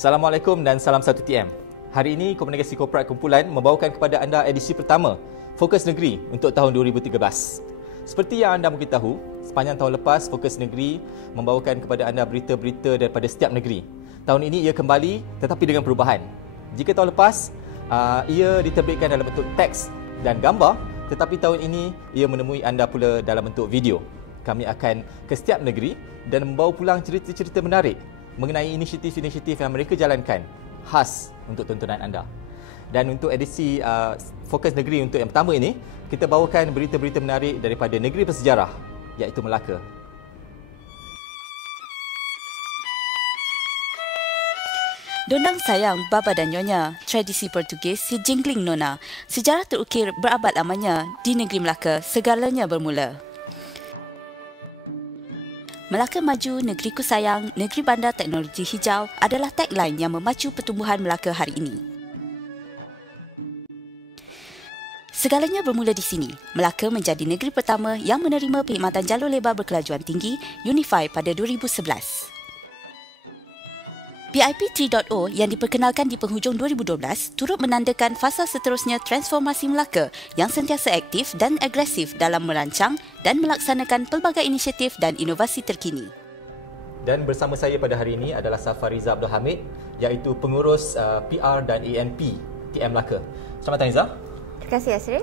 Assalamualaikum dan salam 1TM. Hari ini Komunikasi Korporat Kumpulan membawakan kepada anda edisi pertama Fokus Negeri untuk tahun 2013. Seperti yang anda mungkin tahu, sepanjang tahun lepas Fokus Negeri membawakan kepada anda berita-berita daripada setiap negeri. Tahun ini ia kembali tetapi dengan perubahan. Jika tahun lepas uh, ia diterbitkan dalam bentuk teks dan gambar, tetapi tahun ini ia menemui anda pula dalam bentuk video. Kami akan ke setiap negeri dan membawa pulang cerita-cerita menarik mengenai inisiatif-inisiatif yang mereka jalankan khas untuk tontonan anda. Dan untuk edisi uh, Fokus Negeri untuk yang pertama ini, kita bawakan berita-berita menarik daripada negeri bersejarah iaitu Melaka. Dondang sayang baba dan nyonya, tradisi Portugis si jingling nona. Sejarah terukir berabad lamanya di negeri Melaka, segalanya bermula. Melaka Maju, Negeriku Sayang, Negeri Bandar Teknologi Hijau adalah tagline yang memacu pertumbuhan Melaka hari ini. Segalanya bermula di sini. Melaka menjadi negeri pertama yang menerima perkhidmatan jalur lebar berkelajuan tinggi Unify pada 2011. PIP 3.0 yang diperkenalkan di penghujung 2012 turut menandakan fasa seterusnya transformasi Melaka yang sentiasa aktif dan agresif dalam merancang dan melaksanakan pelbagai inisiatif dan inovasi terkini. Dan bersama saya pada hari ini adalah Safariza Abdul Hamid iaitu pengurus uh, PR dan ANP TM Melaka. Selamat datang Iza. Terima kasih Asri.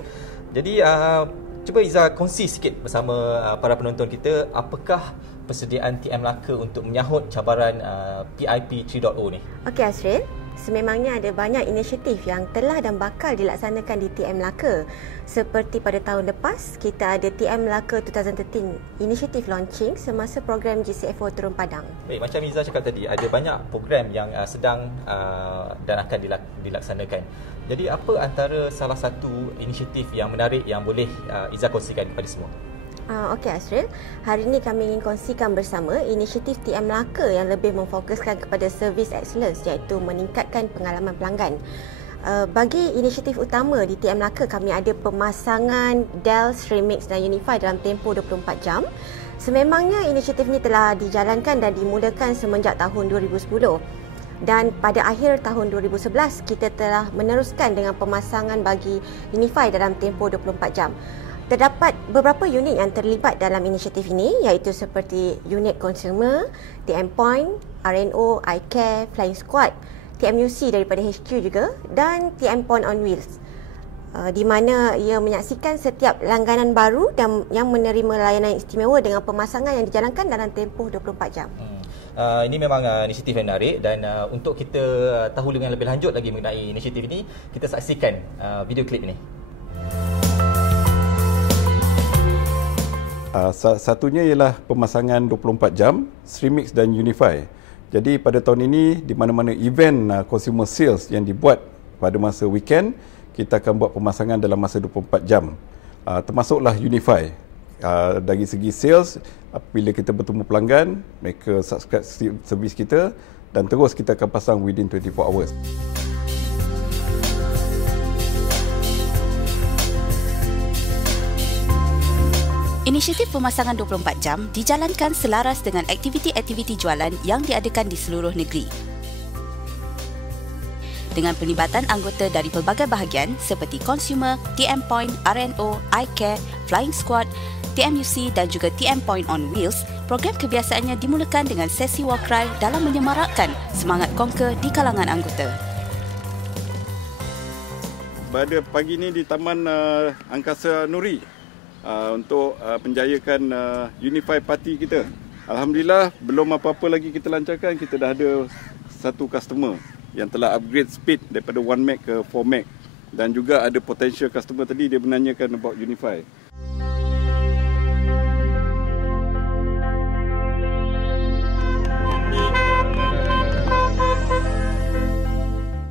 Jadi uh, cuba Iza kongsi sikit bersama uh, para penonton kita apakah persediaan TM Melaka untuk menyahut cabaran uh, PIP 3.0 ni? Okey Asrin, sememangnya ada banyak inisiatif yang telah dan bakal dilaksanakan di TM Melaka. Seperti pada tahun lepas, kita ada TM Melaka 2013 inisiatif launching semasa program GCFO Turun Padang. Baik, macam Iza cakap tadi, ada banyak program yang uh, sedang uh, dan akan dilak- dilaksanakan. Jadi apa antara salah satu inisiatif yang menarik yang boleh uh, Iza kongsikan kepada semua? Uh, Okey Asril, hari ini kami ingin kongsikan bersama inisiatif TM Melaka yang lebih memfokuskan kepada service excellence iaitu meningkatkan pengalaman pelanggan. Uh, bagi inisiatif utama di TM Melaka, kami ada pemasangan Dell, Streamix dan Unify dalam tempoh 24 jam. Sememangnya inisiatif ini telah dijalankan dan dimulakan semenjak tahun 2010 dan pada akhir tahun 2011 kita telah meneruskan dengan pemasangan bagi Unify dalam tempoh 24 jam. Terdapat beberapa unit yang terlibat dalam inisiatif ini iaitu seperti unit consumer, TM Point, RNO, iCare, Flying Squad, TMUC daripada HQ juga dan TM Point on Wheels. Uh, di mana ia menyaksikan setiap langganan baru dan yang menerima layanan istimewa dengan pemasangan yang dijalankan dalam tempoh 24 jam. Hmm. Uh, ini memang uh, inisiatif yang menarik dan uh, untuk kita uh, tahu dengan lebih lanjut lagi mengenai inisiatif ini, kita saksikan uh, video klip ini. Uh, satunya ialah pemasangan 24 jam Streamix dan Unify. Jadi pada tahun ini di mana-mana event uh, consumer sales yang dibuat pada masa weekend kita akan buat pemasangan dalam masa 24 jam. Uh, termasuklah Unify. Uh, dari segi sales apabila kita bertemu pelanggan mereka subscribe servis kita dan terus kita akan pasang within 24 hours. Inisiatif pemasangan 24 jam dijalankan selaras dengan aktiviti-aktiviti jualan yang diadakan di seluruh negeri. Dengan pelibatan anggota dari pelbagai bahagian seperti consumer, TM Point, RNO, iCare, Flying Squad, TMUC dan juga TM Point on Wheels, program kebiasaannya dimulakan dengan sesi walk-cry dalam menyemarakkan semangat conquer di kalangan anggota. Pada pagi ini di Taman uh, Angkasa Nuri, uh, untuk uh, penjayakan uh, Unify Party kita. Alhamdulillah belum apa-apa lagi kita lancarkan kita dah ada satu customer yang telah upgrade speed daripada 1 meg ke 4 meg dan juga ada potential customer tadi dia menanyakan about Unify.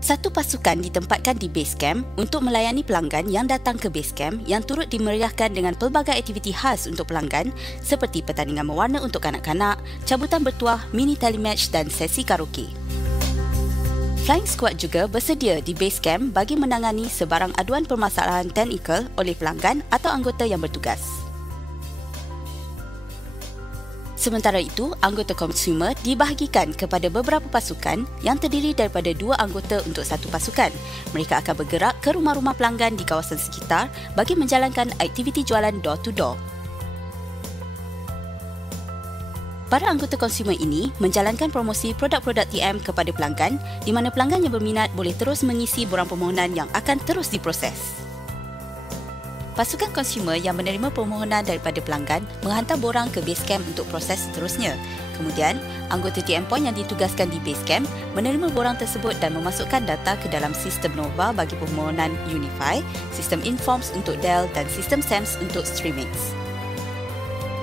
Satu pasukan ditempatkan di base camp untuk melayani pelanggan yang datang ke base camp yang turut dimeriahkan dengan pelbagai aktiviti khas untuk pelanggan seperti pertandingan mewarna untuk kanak-kanak, cabutan bertuah, mini telematch dan sesi karaoke. Flying Squad juga bersedia di base camp bagi menangani sebarang aduan permasalahan teknikal oleh pelanggan atau anggota yang bertugas. Sementara itu, anggota consumer dibahagikan kepada beberapa pasukan yang terdiri daripada dua anggota untuk satu pasukan. Mereka akan bergerak ke rumah-rumah pelanggan di kawasan sekitar bagi menjalankan aktiviti jualan door-to-door. Para anggota konsumer ini menjalankan promosi produk-produk TM kepada pelanggan di mana pelanggan yang berminat boleh terus mengisi borang permohonan yang akan terus diproses. Pasukan konsumer yang menerima permohonan daripada pelanggan menghantar borang ke Basecamp untuk proses seterusnya. Kemudian, anggota TM Point yang ditugaskan di Basecamp menerima borang tersebut dan memasukkan data ke dalam sistem Nova bagi permohonan Unify, sistem Informs untuk Dell dan sistem SAMS untuk Streamix.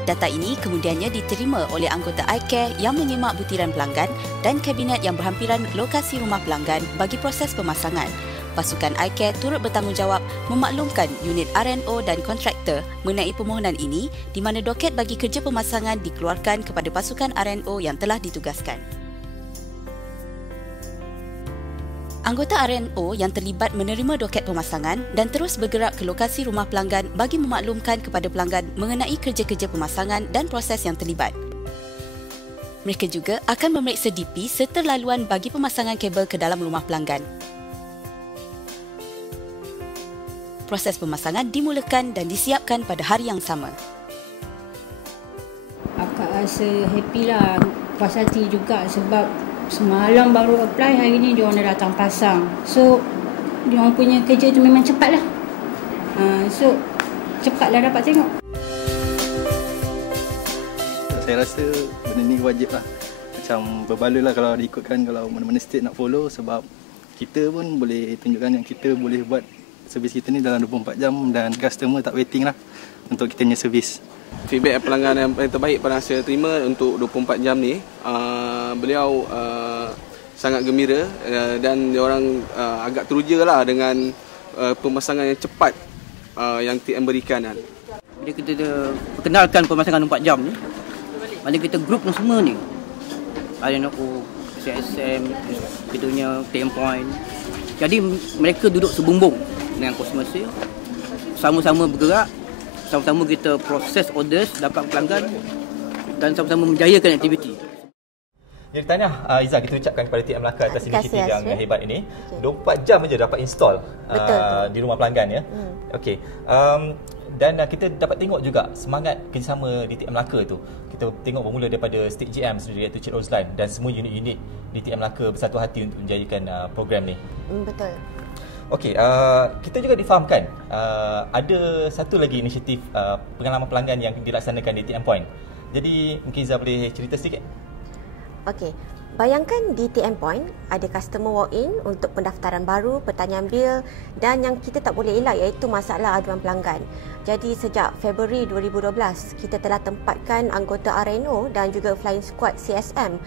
Data ini kemudiannya diterima oleh anggota iCare yang menyemak butiran pelanggan dan kabinet yang berhampiran lokasi rumah pelanggan bagi proses pemasangan pasukan iCare turut bertanggungjawab memaklumkan unit RNO dan kontraktor mengenai permohonan ini di mana doket bagi kerja pemasangan dikeluarkan kepada pasukan RNO yang telah ditugaskan. Anggota RNO yang terlibat menerima doket pemasangan dan terus bergerak ke lokasi rumah pelanggan bagi memaklumkan kepada pelanggan mengenai kerja-kerja pemasangan dan proses yang terlibat. Mereka juga akan memeriksa DP serta laluan bagi pemasangan kabel ke dalam rumah pelanggan. Proses pemasangan dimulakan dan disiapkan pada hari yang sama. Akak rasa happy lah, puas hati juga sebab semalam baru apply, hari ni dia orang dah datang pasang. So, dia orang punya kerja tu memang cepat lah. Uh, so, cepatlah dapat tengok. Saya rasa benda ni wajib lah. Macam berbaloi lah kalau diikutkan kalau mana-mana state nak follow sebab kita pun boleh tunjukkan yang kita boleh buat servis kita ni dalam 24 jam dan customer tak waiting lah untuk kita punya servis. Feedback pelanggan yang paling terbaik pernah saya terima untuk 24 jam ni, uh, beliau uh, sangat gembira uh, dan orang uh, agak teruja lah dengan uh, pemasangan yang cepat uh, yang TM berikan. Kan. Bila kita perkenalkan pemasangan 24 jam ni, mana kita grup semua ni, ada nak CSM, kita punya TM point. Jadi mereka duduk sebumbung dengan customer sale sama-sama bergerak sama-sama kita proses orders dapat pelanggan dan sama-sama menjayakan aktiviti Ya, tanya uh, Izzah kita ucapkan kepada TM Melaka atas inisiatif yang Asri. hebat ini. Okay. 24 jam saja dapat install Betul, uh, di rumah pelanggan ya. Hmm. Okey. Um, dan uh, kita dapat tengok juga semangat kerjasama di TM Melaka tu. Kita tengok bermula daripada State GM sendiri iaitu Cik Roslan dan semua unit-unit di TM Melaka bersatu hati untuk menjayakan uh, program ni. Hmm, betul. Okey, uh, kita juga difahamkan uh, ada satu lagi inisiatif uh, pengalaman pelanggan yang dilaksanakan di TM Point. Jadi mungkin Zah boleh cerita sedikit? Okey, bayangkan di TM Point ada customer walk in untuk pendaftaran baru, pertanyaan bil dan yang kita tak boleh elak iaitu masalah aduan pelanggan. Jadi sejak Februari 2012, kita telah tempatkan anggota RNO dan juga Flying Squad CSM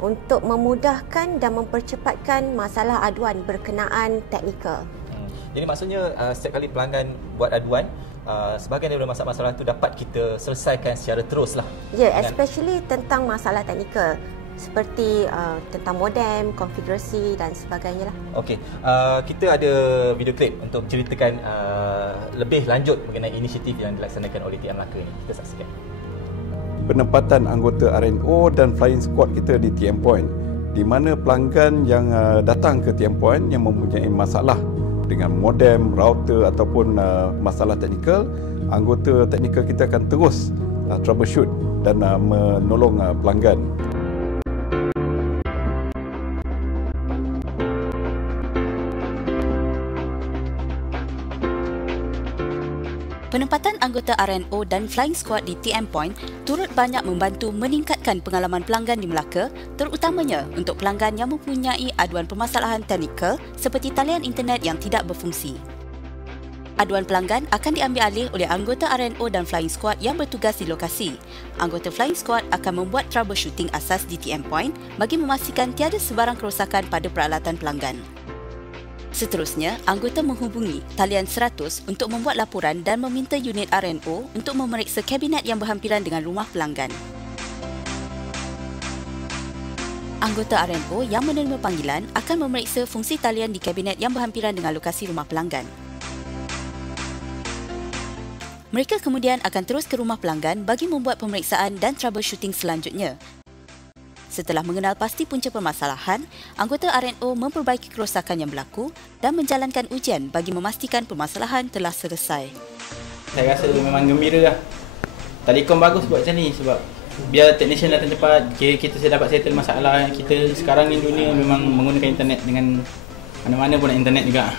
untuk memudahkan dan mempercepatkan masalah aduan berkenaan teknikal. Hmm. Jadi maksudnya uh, setiap kali pelanggan buat aduan, uh, sebahagian daripada masalah-masalah itu dapat kita selesaikan secara terus lah. Ya, yeah, especially tentang masalah teknikal seperti uh, tentang modem, konfigurasi dan sebagainya lah. Okey, uh, kita ada video klip untuk menceritakan uh, lebih lanjut mengenai inisiatif yang dilaksanakan oleh TM Melaka ini. Kita saksikan penempatan anggota RNO dan flying squad kita di TM Point di mana pelanggan yang uh, datang ke TM Point yang mempunyai masalah dengan modem, router ataupun uh, masalah teknikal, anggota teknikal kita akan terus uh, troubleshoot dan menolong pelanggan. Penempatan anggota RNO dan Flying Squad di TM Point turut banyak membantu meningkatkan pengalaman pelanggan di Melaka terutamanya untuk pelanggan yang mempunyai aduan permasalahan teknikal seperti talian internet yang tidak berfungsi. Aduan pelanggan akan diambil alih oleh anggota RNO dan Flying Squad yang bertugas di lokasi. Anggota Flying Squad akan membuat troubleshooting asas di TM Point bagi memastikan tiada sebarang kerosakan pada peralatan pelanggan. Seterusnya, anggota menghubungi talian 100 untuk membuat laporan dan meminta unit RNO untuk memeriksa kabinet yang berhampiran dengan rumah pelanggan. Anggota RNO yang menerima panggilan akan memeriksa fungsi talian di kabinet yang berhampiran dengan lokasi rumah pelanggan. Mereka kemudian akan terus ke rumah pelanggan bagi membuat pemeriksaan dan troubleshooting selanjutnya. Setelah mengenal pasti punca permasalahan, anggota RNO memperbaiki kerosakan yang berlaku dan menjalankan ujian bagi memastikan permasalahan telah selesai. Saya rasa memang gembira lah. Telekom bagus buat macam ni sebab biar technician datang cepat, kita saya dapat settle masalah kita sekarang ni dunia memang menggunakan internet dengan mana-mana pun nak internet juga.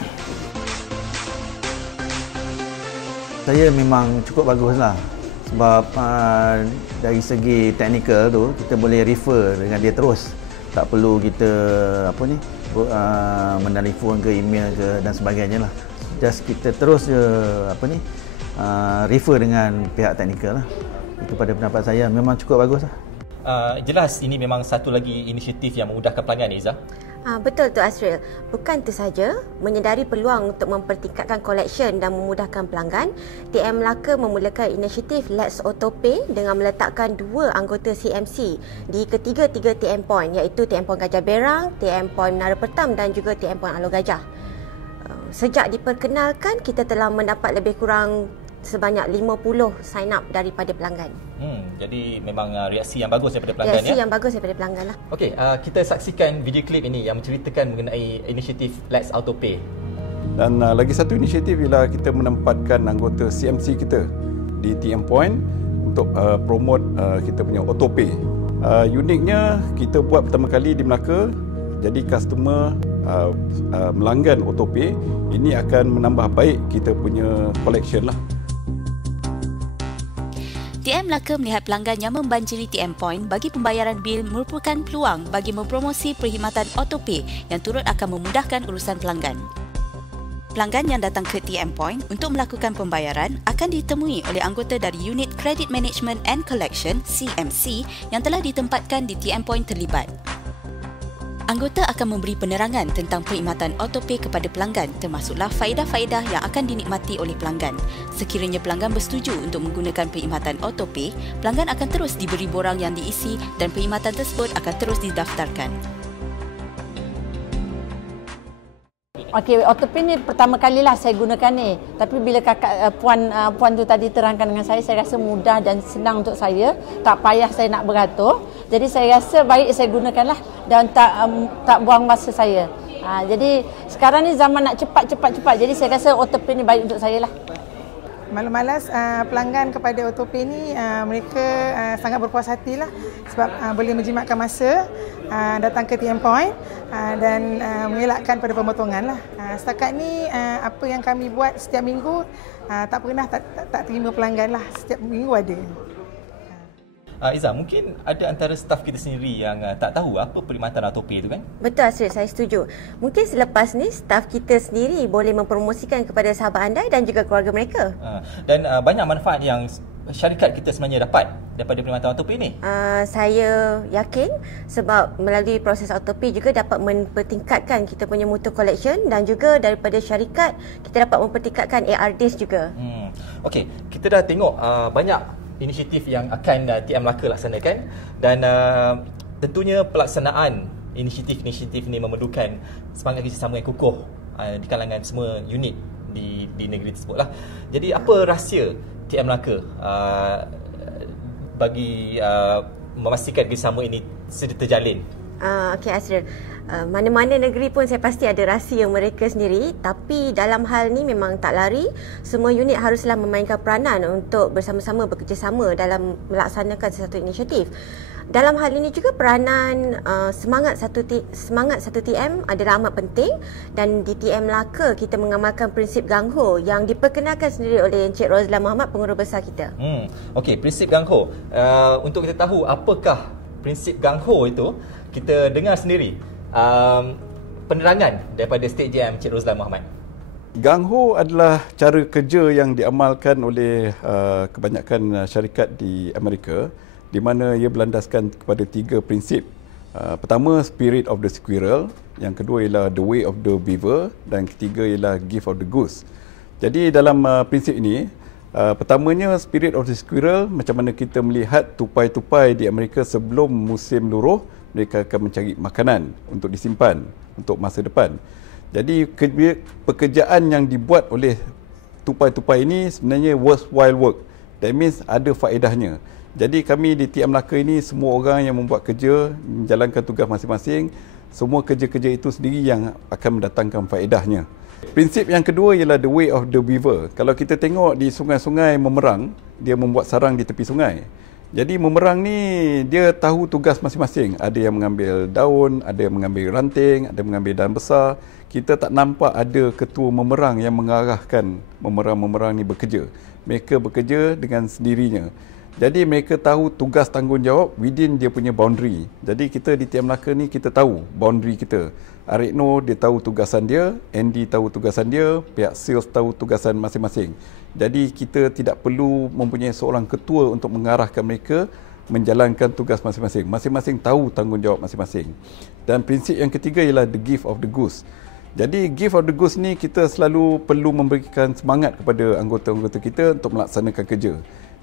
Saya memang cukup bagus lah sebab uh, dari segi teknikal tu kita boleh refer dengan dia terus. Tak perlu kita apa ni uh, menelefon ke email ke dan sebagainya lah. Just kita terus je apa ni uh, refer dengan pihak teknikal lah. Itu pada pendapat saya. Memang cukup bagus lah. Uh, jelas ini memang satu lagi inisiatif yang memudahkan pelanggan Iza Ha, betul tu Asril. Bukan itu saja, menyedari peluang untuk mempertingkatkan collection dan memudahkan pelanggan, TM Melaka memulakan inisiatif Let's Auto Pay dengan meletakkan dua anggota CMC di ketiga-tiga TM Point iaitu TM Point Gajah Berang, TM Point Menara Pertam dan juga TM Point Alo Gajah. Sejak diperkenalkan, kita telah mendapat lebih kurang sebanyak 50 sign up daripada pelanggan. Hmm, jadi memang uh, reaksi yang bagus daripada pelanggan reaksi ya. yang bagus daripada pelanggan lah. Okey, uh, kita saksikan video klip ini yang menceritakan mengenai inisiatif Let's Auto Pay. Dan uh, lagi satu inisiatif ialah kita menempatkan anggota CMC kita di TM Point untuk uh, promote uh, kita punya auto pay. Uh, uniknya kita buat pertama kali di Melaka jadi customer uh, uh, melanggan auto pay ini akan menambah baik kita punya collection lah. TM Melaka melihat pelanggan yang membanjiri TM Point bagi pembayaran bil merupakan peluang bagi mempromosi perkhidmatan autopay yang turut akan memudahkan urusan pelanggan. Pelanggan yang datang ke TM Point untuk melakukan pembayaran akan ditemui oleh anggota dari Unit Credit Management and Collection CMC yang telah ditempatkan di TM Point terlibat. Anggota akan memberi penerangan tentang perkhidmatan autopay kepada pelanggan termasuklah faedah-faedah yang akan dinikmati oleh pelanggan. Sekiranya pelanggan bersetuju untuk menggunakan perkhidmatan autopay, pelanggan akan terus diberi borang yang diisi dan perkhidmatan tersebut akan terus didaftarkan. Okey, autopay ni pertama kalilah saya gunakan ni. Tapi bila kakak uh, puan uh, puan tu tadi terangkan dengan saya, saya rasa mudah dan senang untuk saya. Tak payah saya nak beratur. Jadi saya rasa baik saya gunakanlah dan tak um, tak buang masa saya. Ha, jadi sekarang ni zaman nak cepat cepat cepat. Jadi saya rasa autopay ni baik untuk saya lah. Malas-malas uh, pelanggan kepada Autopay ni uh, mereka uh, sangat berpuas hati lah sebab uh, boleh menjimatkan masa uh, datang ke TM Point uh, dan uh, mengelakkan pada pemotongan lah. Uh, setakat ni uh, apa yang kami buat setiap minggu uh, tak pernah tak, tak, tak terima pelanggan lah setiap minggu ada. Uh, Iza, mungkin ada antara staf kita sendiri yang uh, tak tahu apa perkhidmatan autopay itu kan? Betul Asri, saya setuju. Mungkin selepas ni staf kita sendiri boleh mempromosikan kepada sahabat anda dan juga keluarga mereka. Uh, dan uh, banyak manfaat yang syarikat kita sebenarnya dapat daripada perkhidmatan autopay ni? Uh, saya yakin sebab melalui proses autopay juga dapat mempertingkatkan kita punya mutu collection dan juga daripada syarikat kita dapat mempertingkatkan ARDs juga. Hmm. Okey, kita dah tengok uh, banyak inisiatif yang akan uh, TM Melaka laksanakan dan uh, tentunya pelaksanaan inisiatif-inisiatif ini memerlukan semangat kerjasama yang kukuh uh, di kalangan semua unit di di negeri tersebut lah. Jadi apa rahsia TM Melaka uh, bagi uh, memastikan kerjasama ini sedia terjalin? Uh, Okey Asril, uh, mana-mana negeri pun saya pasti ada rahsia mereka sendiri tapi dalam hal ni memang tak lari semua unit haruslah memainkan peranan untuk bersama-sama bekerjasama dalam melaksanakan sesuatu inisiatif. Dalam hal ini juga peranan uh, semangat satu T- semangat satu TM adalah amat penting dan di TM Melaka kita mengamalkan prinsip Gangho yang diperkenalkan sendiri oleh Encik Rozlan Muhammad pengurus besar kita. Hmm. Okey, prinsip Gangho. Uh, untuk kita tahu apakah prinsip Gangho itu, kita dengar sendiri um, penerangan daripada State GM Encik Rozlan Muhammad. Gangho adalah cara kerja yang diamalkan oleh uh, kebanyakan uh, syarikat di Amerika di mana ia berlandaskan kepada tiga prinsip. Uh, pertama, spirit of the squirrel. Yang kedua ialah the way of the beaver. Dan ketiga ialah gift of the goose. Jadi dalam uh, prinsip ini, uh, pertamanya spirit of the squirrel, macam mana kita melihat tupai-tupai di Amerika sebelum musim luruh, mereka akan mencari makanan untuk disimpan untuk masa depan. Jadi pekerjaan yang dibuat oleh tupai-tupai ini sebenarnya worthwhile work. That means ada faedahnya. Jadi kami di TM Melaka ini semua orang yang membuat kerja, menjalankan tugas masing-masing, semua kerja-kerja itu sendiri yang akan mendatangkan faedahnya. Prinsip yang kedua ialah the way of the weaver. Kalau kita tengok di sungai-sungai memerang, dia membuat sarang di tepi sungai. Jadi memerang ni dia tahu tugas masing-masing. Ada yang mengambil daun, ada yang mengambil ranting, ada yang mengambil daun besar. Kita tak nampak ada ketua memerang yang mengarahkan memerang-memerang ni bekerja. Mereka bekerja dengan sendirinya. Jadi mereka tahu tugas tanggungjawab within dia punya boundary. Jadi kita di Tiam Melaka ni kita tahu boundary kita. Arikno dia tahu tugasan dia, Andy tahu tugasan dia, pihak sales tahu tugasan masing-masing. Jadi kita tidak perlu mempunyai seorang ketua untuk mengarahkan mereka menjalankan tugas masing-masing. Masing-masing tahu tanggungjawab masing-masing. Dan prinsip yang ketiga ialah the gift of the goose. Jadi gift of the goose ni kita selalu perlu memberikan semangat kepada anggota-anggota kita untuk melaksanakan kerja.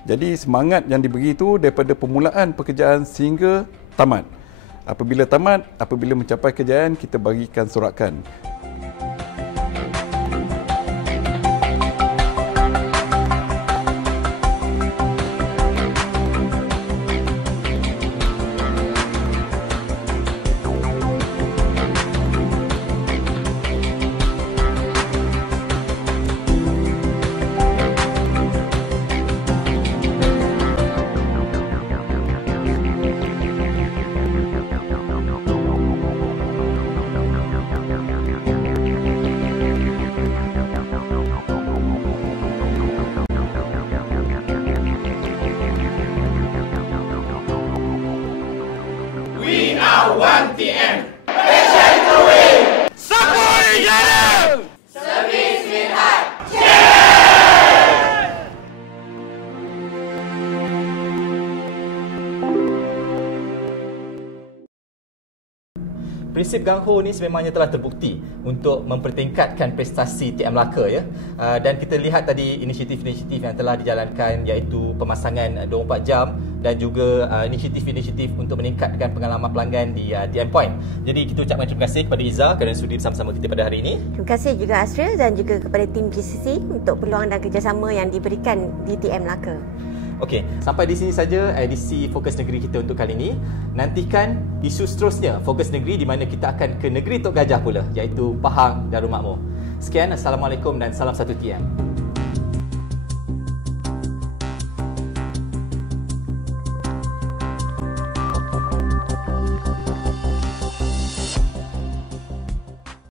Jadi semangat yang diberi itu daripada permulaan pekerjaan sehingga tamat. Apabila tamat, apabila mencapai kejayaan, kita bagikan sorakan. one p.m. prinsip Gang Ho ni sebenarnya telah terbukti untuk mempertingkatkan prestasi TM Melaka ya. Uh, dan kita lihat tadi inisiatif-inisiatif yang telah dijalankan iaitu pemasangan 24 jam dan juga uh, inisiatif-inisiatif untuk meningkatkan pengalaman pelanggan di uh, TM Point. Jadi kita ucapkan terima kasih kepada Iza kerana sudi bersama-sama kita pada hari ini. Terima kasih juga Asril dan juga kepada tim GCC untuk peluang dan kerjasama yang diberikan di TM Melaka. Okey, sampai di sini saja edisi Fokus Negeri kita untuk kali ini. Nantikan isu seterusnya Fokus Negeri di mana kita akan ke negeri Tok Gajah pula iaitu Pahang Darul Makmur. Sekian, Assalamualaikum dan salam satu tiang.